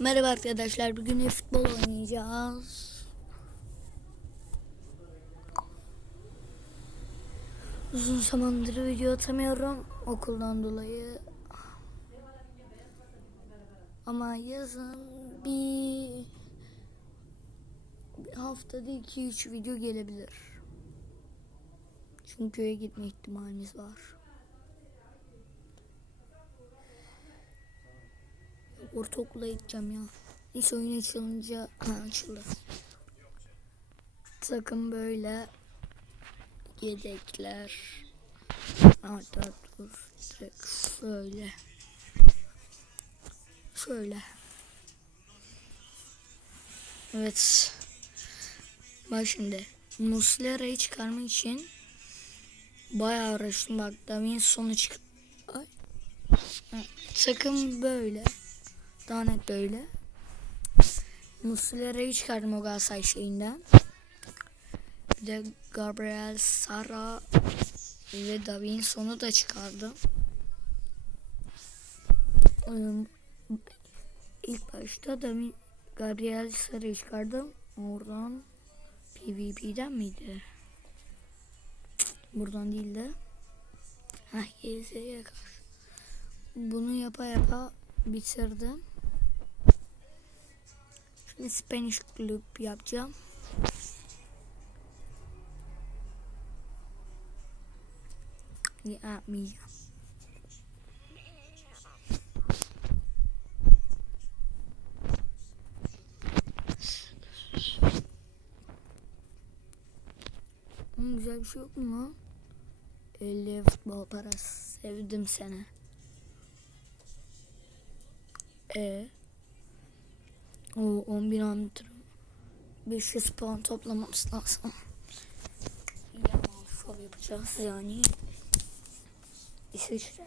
Merhaba arkadaşlar. Bugün futbol oynayacağız. Uzun zamandır video atamıyorum okuldan dolayı. Ama yazın bir, bir haftada 2-3 video gelebilir. Çünkü köye gitme ihtimalimiz var. Ortaokula gideceğim ya. Neyse oyun açılınca açıldı. Takım böyle yedekler. Hatta dur direkt şöyle. Şöyle. Evet. Bak şimdi. Muslera'yı çıkarmak için bayağı uğraştım. Bak Davinson'u çık... Ay. Ha, Takım böyle. Daha net böyle. Muslera'yı çıkardım o Galatasaray şeyinden. Bir de Gabriel Sara ve Davinson'u da çıkardım. İlk başta Davin Gabriel Sara'yı çıkardım. Oradan PvP'den miydi? Buradan değil de. Hah GZ'ye karşı. Bunu yapa yapa bitirdim. Spanish Club yapacağım. Yapmayacağım. Hmm, güzel bir şey yok mu lan? 50 futbol parası. Sevdim seni. E o 11 antrenman. 500 puan toplamamız lazım. Yaman şov yapacağız yani. İsviçre.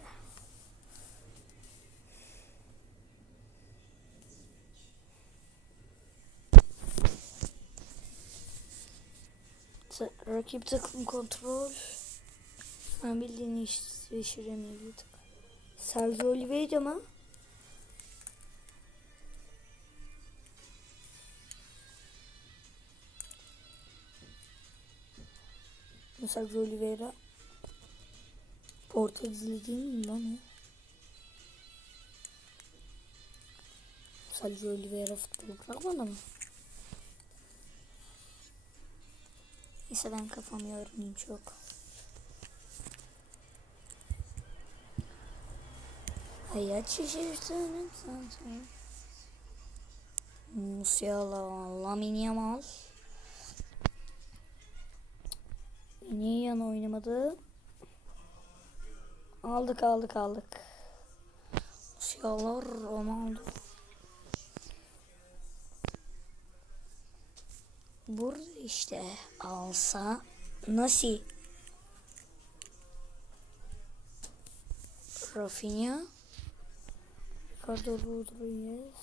Rakip takım kontrol. Ben bildiğin İsviçre milli takım. Sergio Oliveira mı? Sergio Oliveira Portekizli değil mi lan o? Sergio Oliveira futbol bırakmadı mı? Neyse ben kafamı yormayayım çok. Hayat şaşırtırım sana. Musiala, Lamine Yamal. Niye yan oynamadı? Aldık aldık aldık. Musiala, Ronaldo. Burada işte alsa nasıl? Rafinha. Ricardo Rodriguez.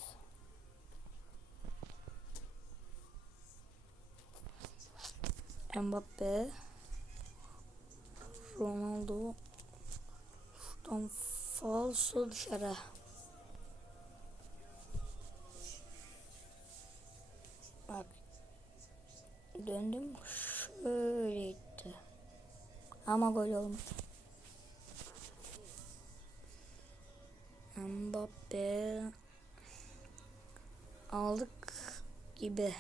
Mbappe. Ronaldo. Şuradan falso dışarı. Bak. Döndüm. Şöyle gitti. Ama gol olmadı. Mbappe. Aldık gibi.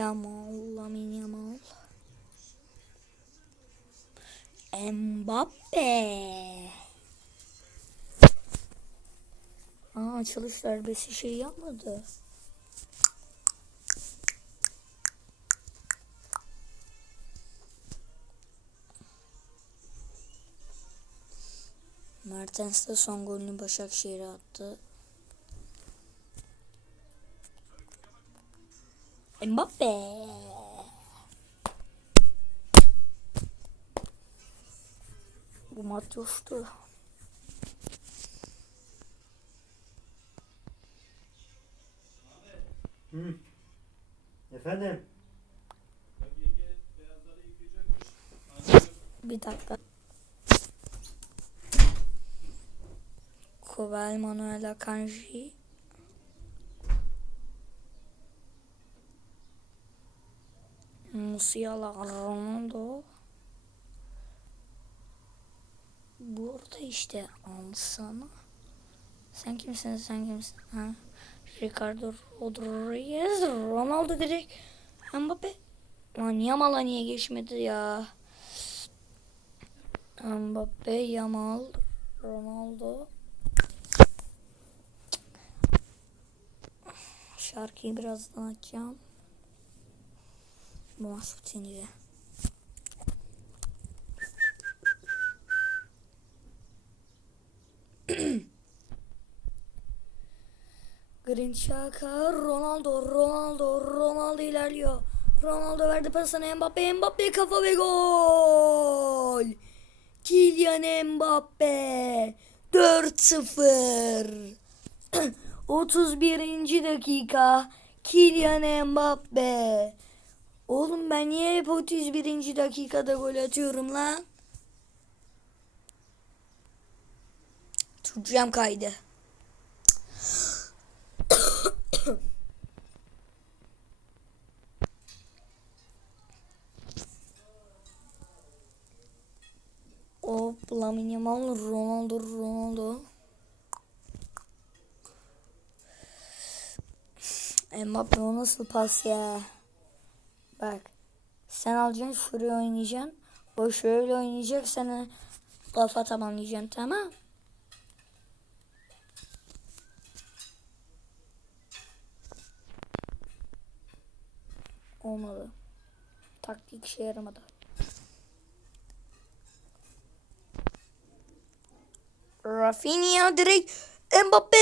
Yamal, Lamine Yamal. Mbappe. Aa açılış darbesi şey yapmadı. Mertens de son golünü Başakşehir'e attı. Mbappe. Bu mat coştu. Hı. Efendim? Bir dakika. Kobel Manuel Akanji. Musiala Ronaldo. Burada işte alsana. Sen kimsin sen kimsin? Ha? Ricardo Rodriguez, Ronaldo direkt. Mbappe. Lan Yamal'a niye geçmedi ya? Mbappe, Yamal, Ronaldo. Şarkıyı birazdan açacağım. Bitince. Green Xhaka, Ronaldo, Ronaldo, Ronaldo ilerliyor. Ronaldo verdi pasını Mbappe, Mbappe kafa ve gol. Kylian Mbappe 4-0. 31. dakika Kylian Mbappe. Oğlum ben niye hep 31. dakikada gol atıyorum lan? Tutacağım kaydı. Hop Lamine Yamal Ronaldo Ronaldo. Mbappe o nasıl pas ya? Bak. Sen alacaksın şuraya oynayacaksın. O şöyle oynayacak sana kafa tamamlayacaksın tamam. Olmadı. Taktik işe yaramadı. Rafinha direkt Mbappe.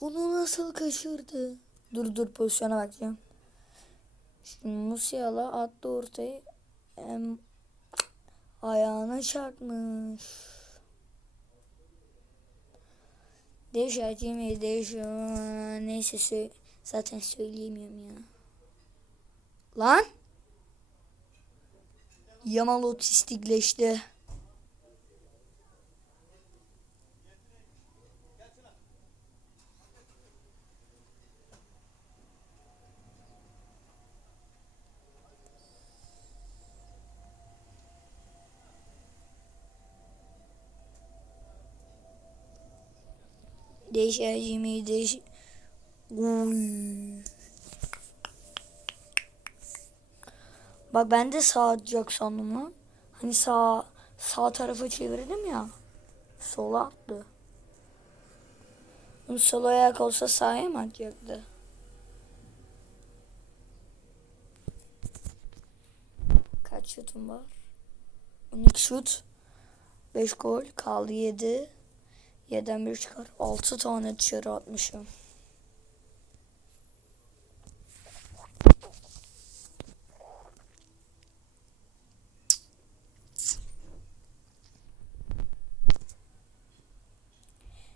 Onu nasıl kaçırdı? Dur dur pozisyona bakacağım. Şimdi Musiala attı ortayı. Em, ayağına çarpmış. Değiş mi? Değiş. Neyse sö- zaten söyleyemiyorum ya. Lan. Yamal otistikleşti. Değiş mi? Değiş. Uy. Bak ben de sağ atacak sandım lan. Hani sağ sağ tarafa çevirdim ya. Sola attı. Bunun sol ayak olsa sağa mı atacaktı? Kaç şutum var? 12 şut. 5 gol. Kaldı 7. 7'den 1 çıkar. 6 tane dışarı atmışım.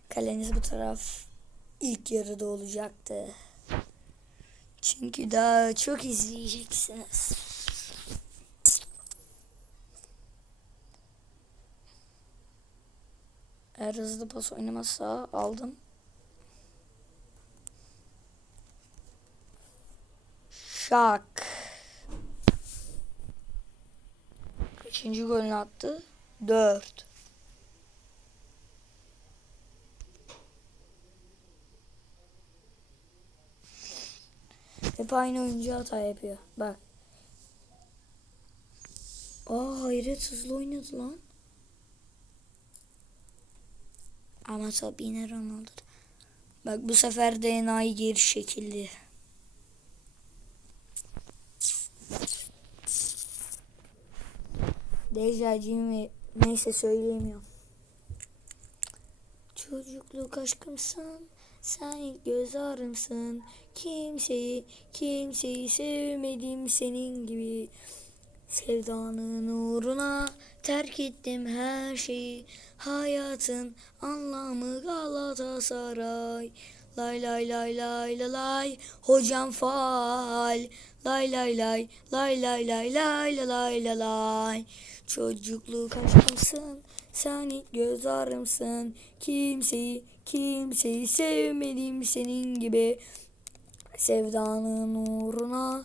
Kaleniz bu taraf ilk yarıda olacaktı. Çünkü daha çok izleyeceksiniz. Eğer hızlı pas oynamazsa aldım. Şak. Kaçıncı golünü attı? Dört. Hep aynı oyuncu hata yapıyor. Bak. Aa hayret hızlı oynadı lan. Ama tabii yine Ronaldo. Bak bu sefer DNA'yı geri şekilli. Dezacimi neyse söyleyemiyorum. Çocukluk aşkımsın. Sen ilk göz ağrımsın. Kimseyi, kimseyi sevmedim senin gibi. Sevdanın uğruna terk ettim her şeyi. Hayatın anlamı Galatasaray. Lay lay lay lay lay lay hocam faal. Lay lay lay lay lay lay lay lay lay lay lay. Çocukluk aşkımsın sen ilk göz ağrımsın. Kimseyi kimseyi sevmedim senin gibi. Sevdanın uğruna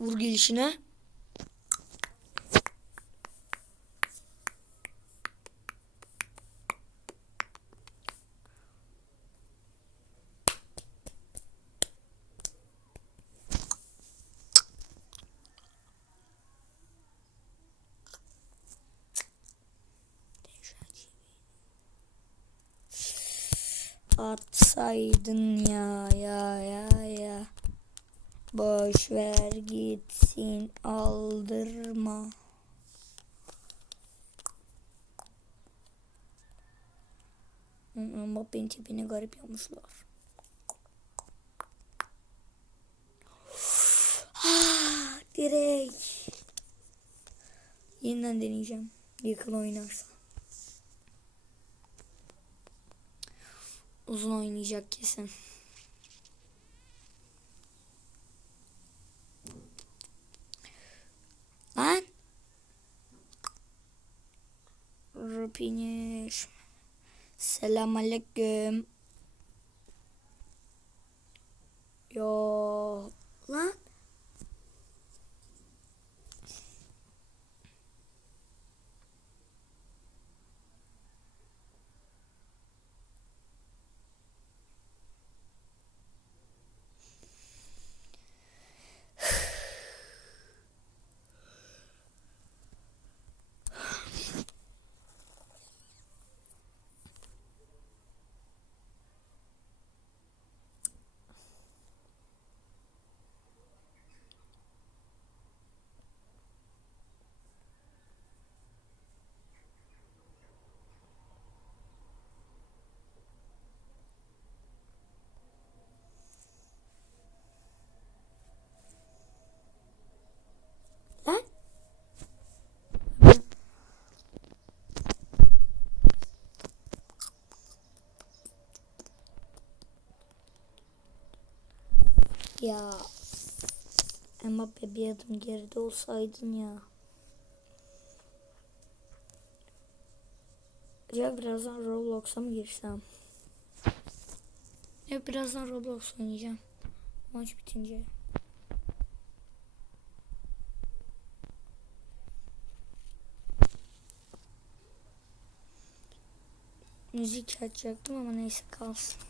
Vur gelişine. Atsaydın ya ya ya. Boş ver gitsin aldırma. Mbappe'nin tipini garip yapmışlar. Ah, direkt. Yeniden deneyeceğim. Yakın oynarsa. Uzun oynayacak kesin. Lan. Rupiniş. Selam aleyküm. Yo. Lan. Lan. Ya Mbappe bir adım geride olsaydın ya. Ya birazdan Roblox'a mı girsem? Ya birazdan Roblox oynayacağım. Maç bitince. Müzik açacaktım ama neyse kalsın.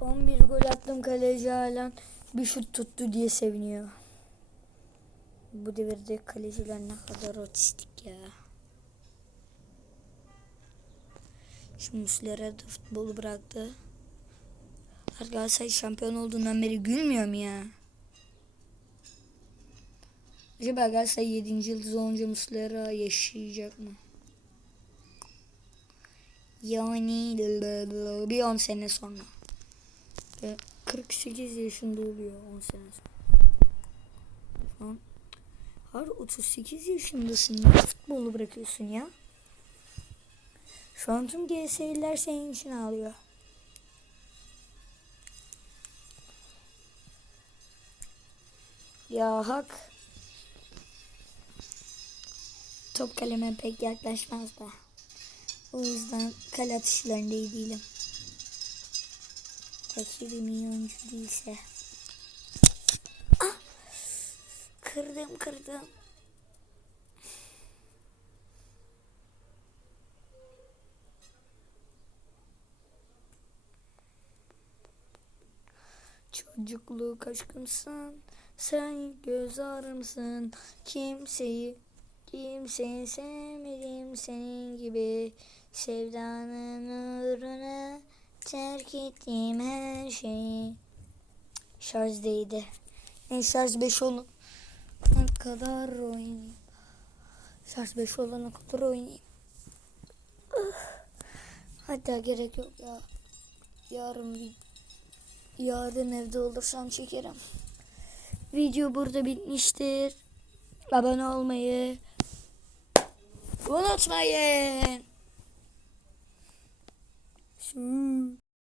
On bir gol attım kaleci halen bir şut tuttu diye seviniyor. Bu devirde kaleciler ne kadar otistik ya. Şimdi Muslera da futbolu bıraktı. Galatasaray şampiyon olduğundan beri gülmüyor mu ya? Acaba Galatasaray 7. yıldız olunca Muslera yaşayacak mı? Yani bir 10 sene sonra. Ve 48 yaşında oluyor 10 sene sonra. Har 38 yaşındasın ya futbolu bırakıyorsun ya. Şu an tüm GS'liler senin için ağlıyor. Ya hak. Top kaleme pek yaklaşmaz da. O yüzden kale atışlarında iyi değilim. Rakibim iyi oyuncu değilse. Ah! Kırdım kırdım. Çocukluk aşkımsın, sen göz ağrımsın. Kimseyi, kimseyi sevmedim senin gibi. Sevdanın uğruna terk ettiğim her şeyi. Şarj değdi. Ne şarj 5 olana kadar oynayayım. Şarj 5 olana kadar oynayayım. Hatta gerek yok ya. Yarın Yarın evde olursam çekerim. Video burada bitmiştir. Abone olmayı unutmayın. mm.